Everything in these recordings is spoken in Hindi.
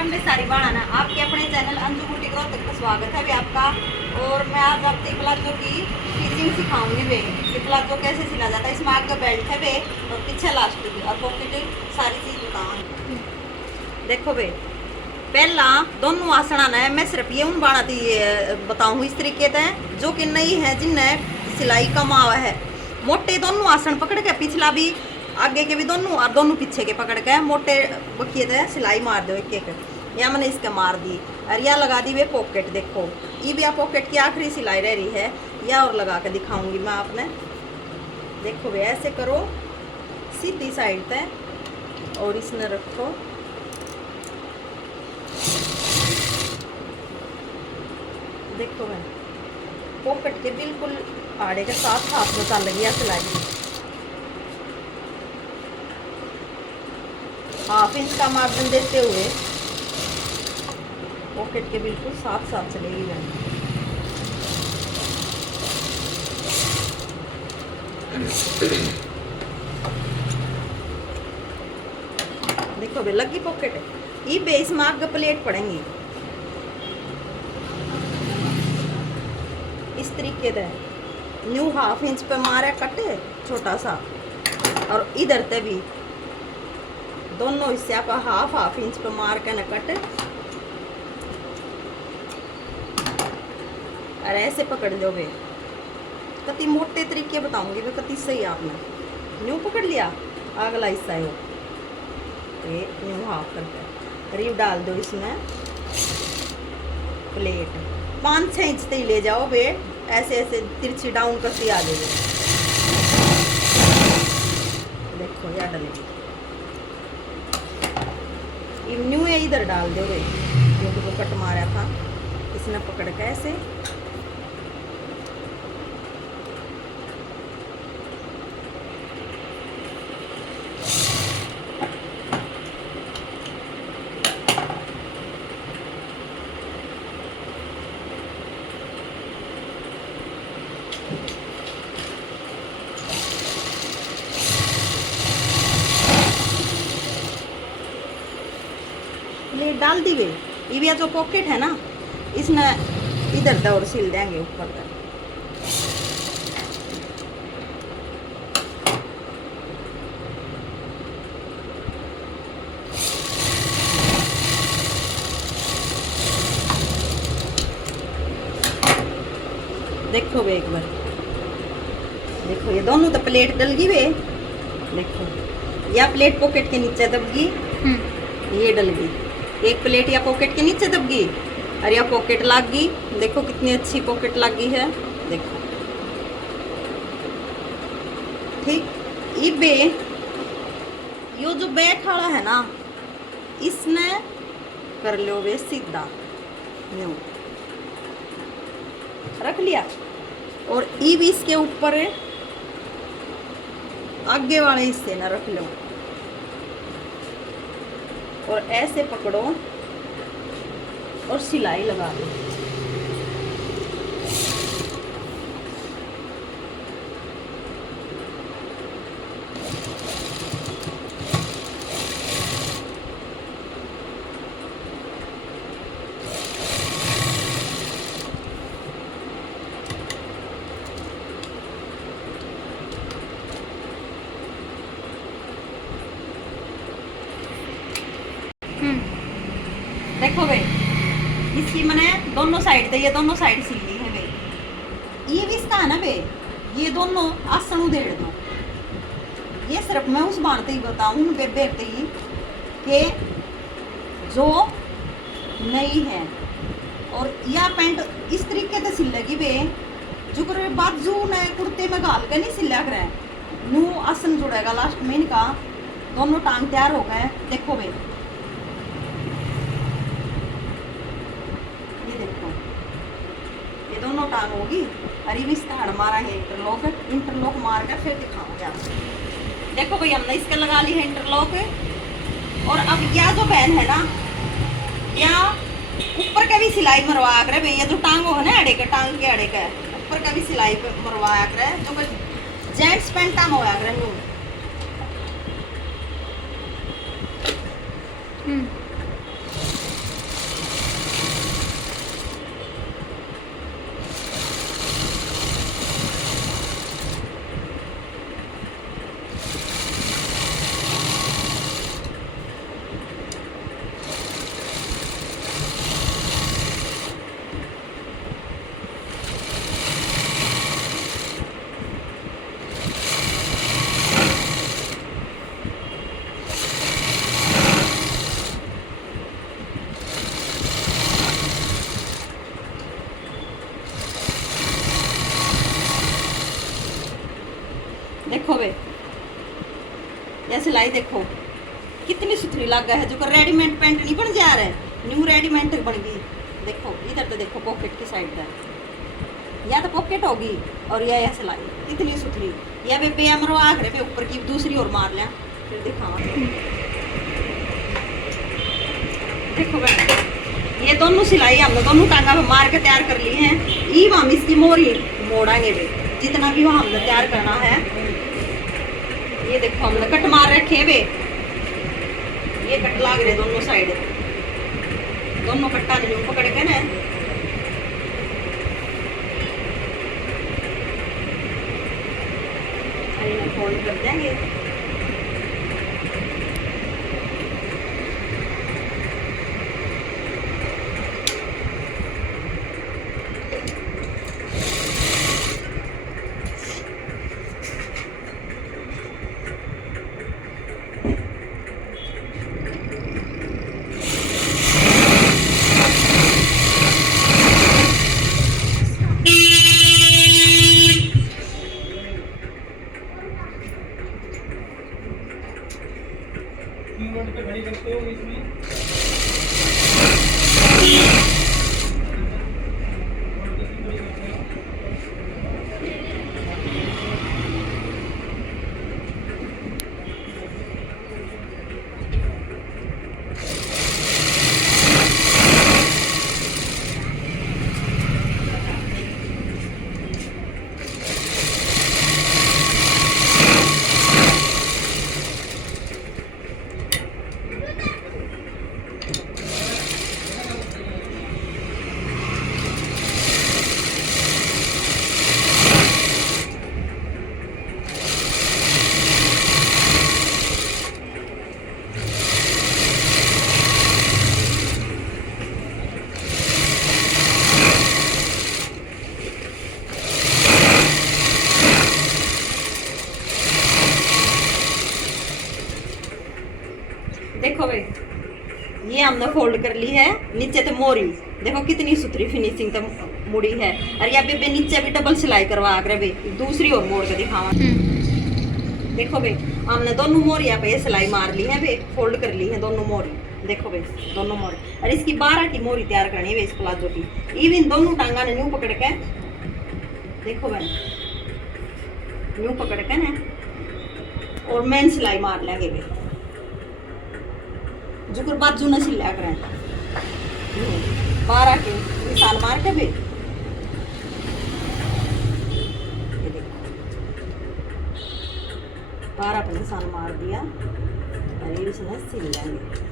नमस्कार, मैं सारी बाणाना आपके अपने चैनल अंजू बुटी ग्रोथ का स्वागत है वे आपका। और मैं आज आपको प्लाजो की स्टिचिंग सिखाऊंगी वे कि प्लाजो कैसे सिला जाता है। इसमें आगे बेल्ट है वे और पीछे लास्टिक और पॉकेट सारी चीज बताऊंगी। देखो वे पहला दोनों आसन आना है। मैं सिर्फ ये उन बाणा बताऊंगी इस तरीके से जो कि नहीं है जिन्हें सिलाई कम आवा है। मोटे दोनों आसन पकड़ के पिछला भी आगे के भी दोनों और दोनों पीछे के पकड़ के मोटे बखिए थे सिलाई मार दो एक एक। या मैंने इसके मार दी और या लगा दी वे पॉकेट। देखो ये भी पॉकेट की आखिरी सिलाई रह रही है, या और लगा के दिखाऊंगी मैं आपने। देखो वे ऐसे करो सीधी साइड पे और इसने रखो। देखो मैं पॉकेट के बिल्कुल आड़े के साथ हाथ में चल गया सिलाई। हाफ इंच का मार्जिन देते हुए पॉकेट के बिल्कुल साथ साथ चलेगी वह। देखो बे लगी पॉकेट ये बेस में आगे प्लेट पड़ेंगी इस तरीके से। न्यू हाफ इंच पे मारा कट छोटा सा और इधर से भी दोनों हिस्से का हाफ इंच पे मार के न कट और ऐसे पकड़ लो वे। कति मोटे तरीके बताऊंगी वे कति सही आपने। न्यू पकड़ लिया अगला हिस्सा है वो ये न्यू हाफ करके रिव डाल दो इसमें। प्लेट 5-6 इंच तक ले जाओ वे। ऐसे ऐसे तिरछी डाउन करती आ जाएगी। देखो या डलेगी न्यू है इधर डाल दो भाई क्योंकि वो कट मारा था इसने पकड़ के ऐसे। प्लेट डाल दी गई। ये भी जो पॉकेट है ना इसने इधर दौड़ सिल देंगे ऊपर तक। देखो वे एक बार देखो ये दोनों तो प्लेट डल गई वे। देखो या प्लेट पॉकेट के नीचे दब गई, ये डल गई। एक प्लेट या पॉकेट के नीचे दब गई और या पॉकेट लग गई। देखो कितनी अच्छी पॉकेट लग गई है। देखो ठीक ये बे यो जो बैक वाला है ना इसने कर लो वे सीधा न्यू रख लिया और ई भी इसके ऊपर आगे वाले हिस्से ना रख लो और ऐसे पकड़ो और सिलाई लगा दो। देखो भाई इसकी मैंने दोनों साइड थे ये दोनों साइड सिल ली है भाई। ये भी इसका है ना भाई ये दोनों आसन उधेड़ दो। ये सिर्फ मैं उस बांधते ही बताऊँ बेबते ही कि जो नहीं है। और यह पैंट इस तरीके से सिलेगी वे जो कर बाजू ने कुर्ते में गाल के नहीं सिला कर नू आसन जुड़ेगा लास्ट में इनका। दोनों टांग तैयार हो गए। देखो भाई दोनों टांग होगी अरे भी इसका हड़ मारा है इंटरलॉक मार कर फिर दिखाऊंगे आपको। देखो भाई हमने इसका लगा ली है इंटरलॉक। और अब यह जो बैन है ना या ऊपर का भी सिलाई मरवाया करे भैया जो टांग हो ना अड़े के टांग के अड़े का ऊपर का भी सिलाई मरवाया करे जो जेंट्स पैंटा में होया करे। सिलाई देखो कितनी सुथरी लग है, जो कर रेडीमेड पैंट नहीं बन जा रहा है, न्यू रेडीमेड बन गई। देखो इधर तो देखो पॉकेट की साइड का, या तो पॉकेट होगी और या सिलाई इतनी सुथरी। या बेबे अमरो आखिर पे ऊपर की दूसरी और मार लें फिर दिखावा। देखो बहन ये दोनों सिलाई हमने दोनों टांगा पे मार के तैयार कर ली है। ईव हम इसकी मोरी मोड़ाएंगे बे, जितना भी वो हमने तैयार करना है। ये देखो हमने कट मार रखे है बे, ये कट लाग रहे दोनों साइड, दोनों कट्टा नहीं पकड़ के ना फोल्ड कर देंगे। घड़ी करते हो इसमें देखो भाई ये हमने फोल्ड कर ली है। नीचे तो मोरी देखो कितनी सुथरी फिनिशिंग तो मुड़ी है। और या बेबे नीचे भी डबल सिलाई करवा कर भाई दूसरी और मोड़ के दिखावा। देखो भाई हमने दोनों मोरिया पे सिलाई मार ली है भाई, फोल्ड कर ली है दोनों मोरी। देखो भाई दोनों मोरी, और इसकी 12 की मोरी तैयार करनी है इस प्लाजो की। इवन दोनों टांगा ने न्यू पकड़ के देखो भाई न्यू पकड़ के ना और मेन सिलाई मार लेंगे भाई, जुकर बाजू न सिला करें 12 के निशान मार के भी। ये देखो 12 पे निशान मार दिया और इसने सिल लेंगे।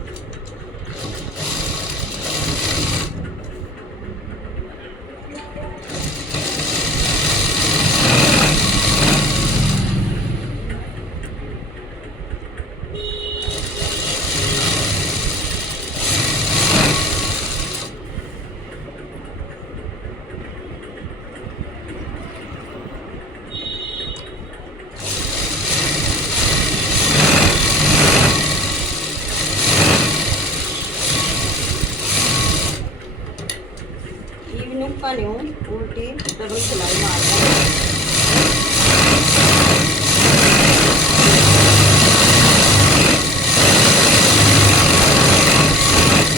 नुक्का न्यू उल्टी डबल सिलाई मार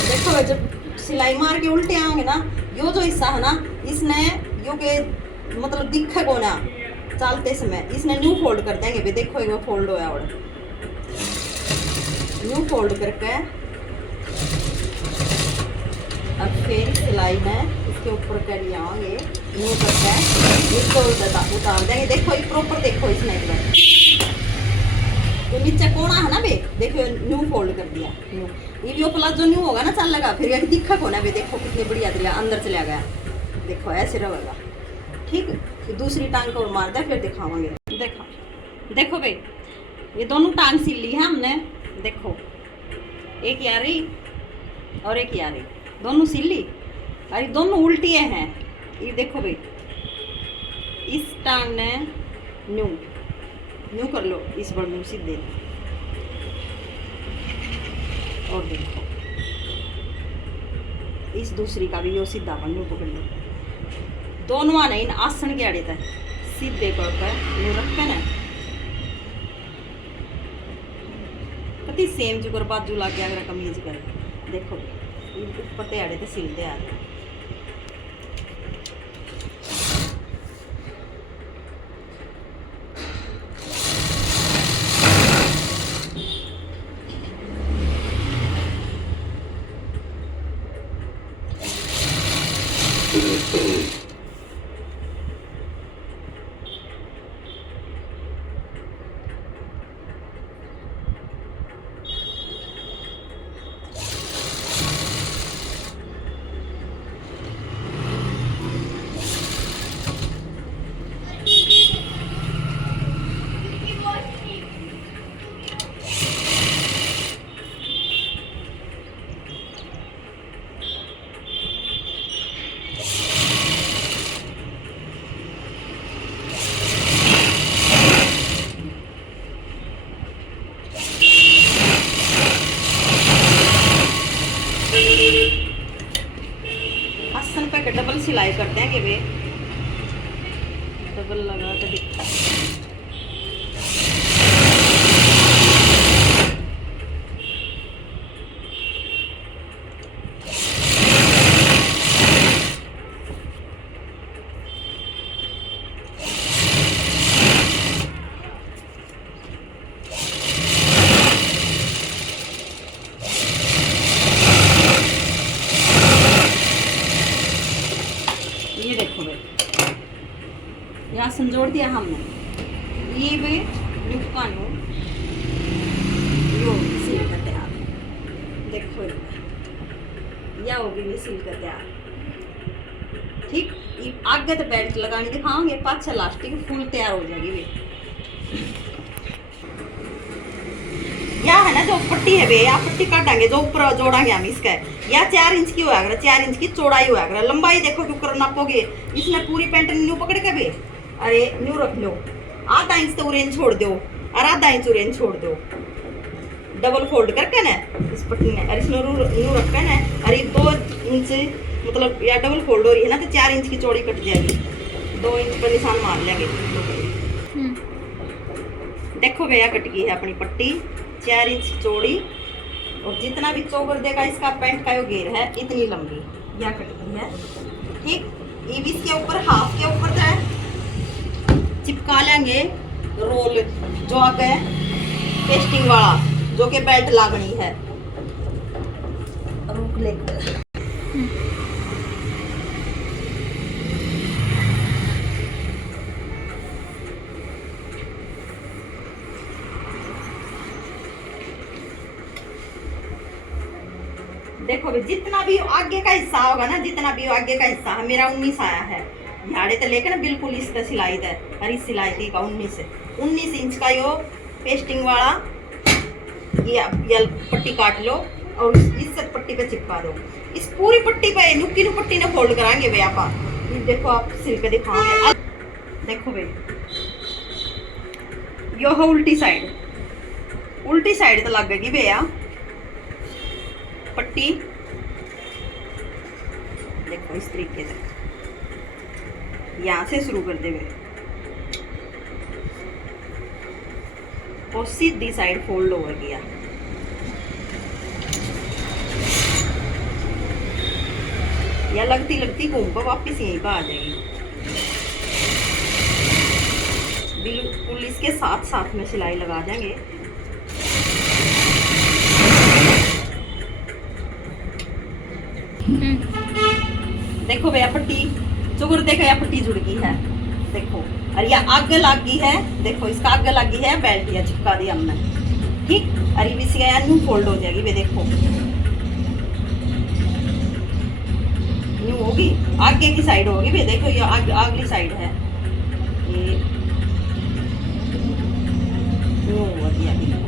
देखो जब सिलाई मार के उल्टे आएंगे ना, यो जो हिस्सा है ना इसने यो के मतलब दिखे को ना चलते समय इसने न्यू फोल्ड कर देंगे भी। देखो एक फोल्ड होया और न्यू फोल्ड करके अब फिर सिलाई में इसके ऊपर कर आएंगे न्यू करके इसको उतार देंगे। देखो ये प्रॉपर देखो इसने एक बार तो नीचे कोना है ना बे, देखो न्यू फोल्ड कर दिया न्यू। ये भी प्लस जो न्यू होगा ना चल लगा फिर एक दिखा को ना बे। देखो कितनी बढ़िया तरीका अंदर चला गया, देखो ऐसे रहेगा ठीक। फिर दूसरी टांग को मार दे फिर दिखावांगे। देखो देखो बे ये दोनों टांग सिल ली है हमने। देखो एक यारी और एक यारी दोनों सिल ली और ये दोनों उल्टी हैं। ये देखो भाई इस टांग ने न्यू न्यू कर लो, इस बार न्यू सीधे और देखो इस दूसरी का भी यो सीधा पर न्यू पकड़ लो। दोनों ने इन आसन के आड़े तक सीधे पकड़ न्यू रख के ना बिल्कुल सेम जुगर बाजू लग गया अगर कमीज कर देखो ऊपर ते आड़े ते सिलते आ रहे आसन पे डबल सिलाई करते हैं कि वे डबल लगा के दिखता है ये देखो भाई यहाँ संजोड़ दिया हमने ये भी नुक्का नो यो सिल का तैयार देखो या होगी भी सिल का तैयार ठीक ये आगे तो बेल्ट लगानी दिखाओगे पाछा लास्टिक फुल तैयार हो जाएगी भी या है ना जो पट्टी है भैया पट्टी काटांगे जो ऊपर जोड़ांगे हम इसका या 4 इंच की होगा 4 इंच की चौड़ाई होगा लंबाई देखो क्यों कर नापोगे इसमें पूरी पैंट न्यू पकड़ के भी अरे न्यू रख लो आधा इंच तो रेंज छोड़ दो और आधा इंच रेंज छोड़ दो डबल फोल्ड करके ना इस पट्टी ने और इसमें न्यू रख के ना अरे 2 इंच मतलब या डबल फोल्ड हो रही है ना तो 4 इंच की चौड़ी कट जाएगी 2 इंच पर निशान मार लेंगे देखो भैया कट गई है अपनी पट्टी 4 इंच चौड़ी और जितना भी चौगर देगा इसका पैंट का घेर है इतनी लंबी यह कट गई है ठीक ये भी इसके ऊपर हाफ के ऊपर है चिपका लेंगे रोल जो आगे पेस्टिंग वाला जो कि बेल्ट लागनी है रुक लेकर देखो भी जितना भी आगे का हिस्सा होगा ना जितना भी आगे का हिस्सा है मेरा 19 आया है झाड़े तो लेकर ना बिल्कुल इसका सिलाई है और इस सिलाई थी का 19 इंच का यो पेस्टिंग वाला ये पट्टी काट लो और इस पट्टी पे चिपका दो इस पूरी पट्टी पे नुक्की पट्टी ने फोल्ड कराएंगे भैया आप ये देखो आप सिल के दिखाओगे देखो भाई यो है उल्टी साइड तो लगेगी भैया पट्टी देखो इस तरीके से यहाँ से शुरू कर देवे और सीधी साइड फोल्ड हो गया या लगती घूम कर वापिस यहीं पर आ जाएगी बिल्कुल इसके साथ में सिलाई लगा देंगे देखो भैया पट्टी चुगुर देखो या पट्टी जुड़ गई है देखो और ये आगे लग गई है देखो इसका आगे लग गई है बेल्ट या चिपका दिया हमने ठीक और ये भी न्यू फोल्ड हो जाएगी वे देखो न्यू होगी आगे की साइड होगी वे देखो ये अगली साइड है ये न्यू हो गया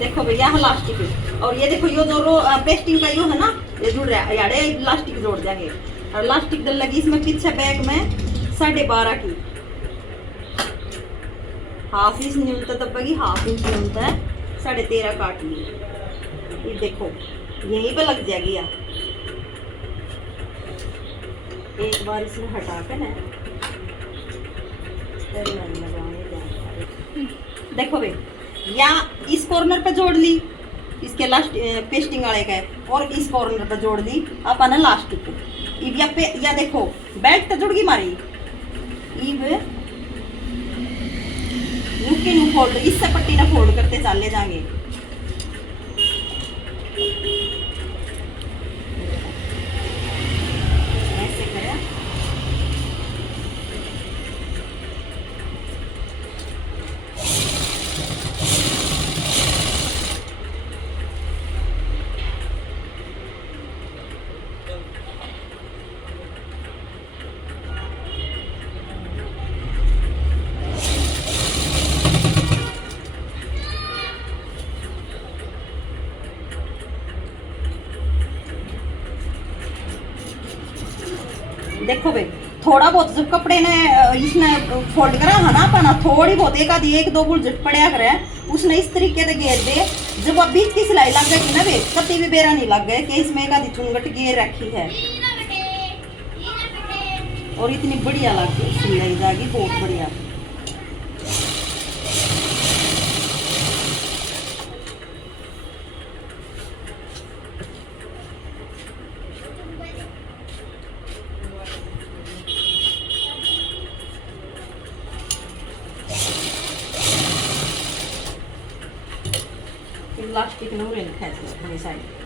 देखो भैया इलास्टिक है। और ये देखो यो जो पेस्टिंग का यो है ना, ये जुड़ रहा है यारे, इलास्टिक जोड़ देंगे। और इलास्टिक डल लगी इसमें पीछे बैग में 12.5 की, हाफ इंच नहीं मिलता तब की, हाफ इंच मिलता है, 13.5 काट ली। ये देखो यहीं पे लग जाएगी यार, एक बार इसमें हटा के ना देखो भाई, या इस कॉर्नर पे जोड़ ली इसके लास्ट पेस्टिंग वाले का, और इस कॉर्नर पे जोड़ दी अपन लास्टिक को। या देखो बेल्ट तो जुड़ गई मारी, इब नुके नु फोल्ड, इससे पट्टी ना फोल्ड करते चले जाएंगे। ऐसे करें, देखो भाई थोड़ा बहुत जब कपड़े ने इसने फोल्ड करा है ना अपना, थोड़ी बहुत एक आधी 1-2 बुलझट पड़ा करे, उसने इस तरीके से घेर दे। जब अब बीच की सिलाई लग गई ना वे, कभी भी बेरा नहीं लग गए कि इसमें एक आधी चुनगट घेर रखी है। और इतनी बढ़िया लग सिलाई जाएगी, बहुत बढ़िया। प्लास्टिक ने उड़े खींच लो अपनी साइड।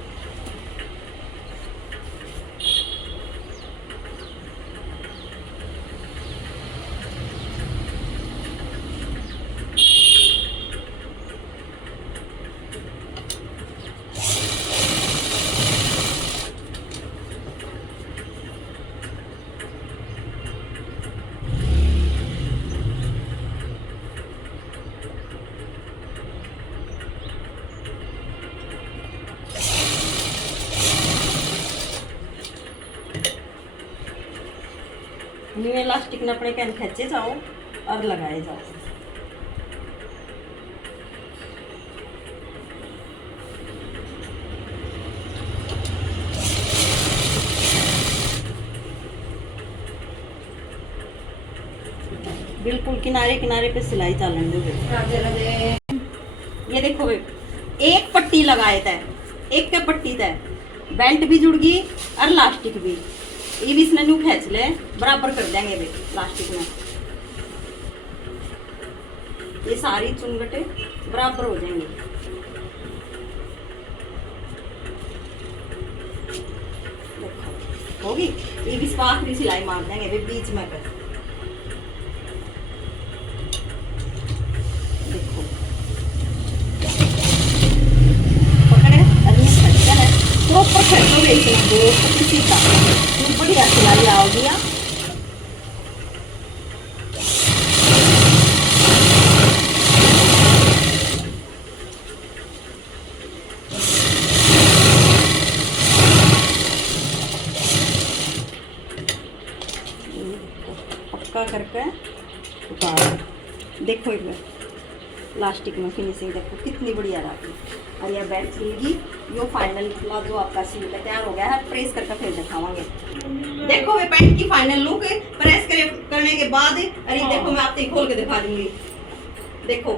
न्यू इलास्टिक ने अपने कैन खींचे जाओ और लगाए जाओ। बिल्कुल किनारे किनारे पे सिलाई चलन दो। ये देखो भाई, एक पट्टी लगाए थे, एक के पट्टी थे, बेल्ट भी जुड़ गई और इलास्टिक भी। ये भी इसने न्यू खींच ले, बराबर कर देंगे भाई प्लास्टिक में। ये सारी चुनगटे बराबर हो जाएंगी। होगी, ये भी आखिरी सिलाई मार देंगे भाई बीच में कर। देखो पकड़े प्रॉपर खड़ो गई सीधा, बढ़िया सिलाई आओगी। पक्का करके उतार, देखो एक बार प्लास्टिक में फिनिशिंग देखो कितनी बढ़िया रही। और यह बेल्ट सिलेगी, यो फाइनल जो आपका सिल के तैयार हो गया है। प्रेस करके फिर दिखावांगे। देखो ये पैंट की फाइनल लुक प्रेस करने के बाद। अरे देखो मैं आपको खोल के दिखा दूंगी। देखो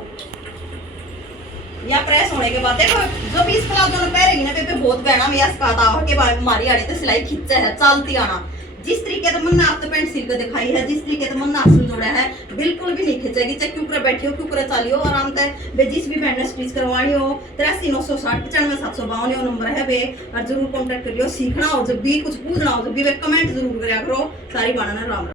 या प्रेस होने के बाद देखो जो भी इस प्लाजो ने पहनेगी ना पे बहुत बहना मैं इसका था कि हमारी आड़ी तो सिलाई खिंचा है चलती आना। जिस तरीके से मन आप तो पैंट सिल के दिखाई है, जिस तरीके से मन आसन जोड़ा है, बिल्कुल भी नहीं खिंचेगी। चाहे क्यों कर बैठी हो, क्यों कर चालियो आराम से। जिस भी बहन ने स्टिच करवानी हो 83 960 95 752 नंबर है वे। और जरूर कॉन्टेक्ट करियो। सीखना हो जब भी, कुछ पूछना हो जब भी वे कमेंट जरूर करा करो। सारी बाना राम।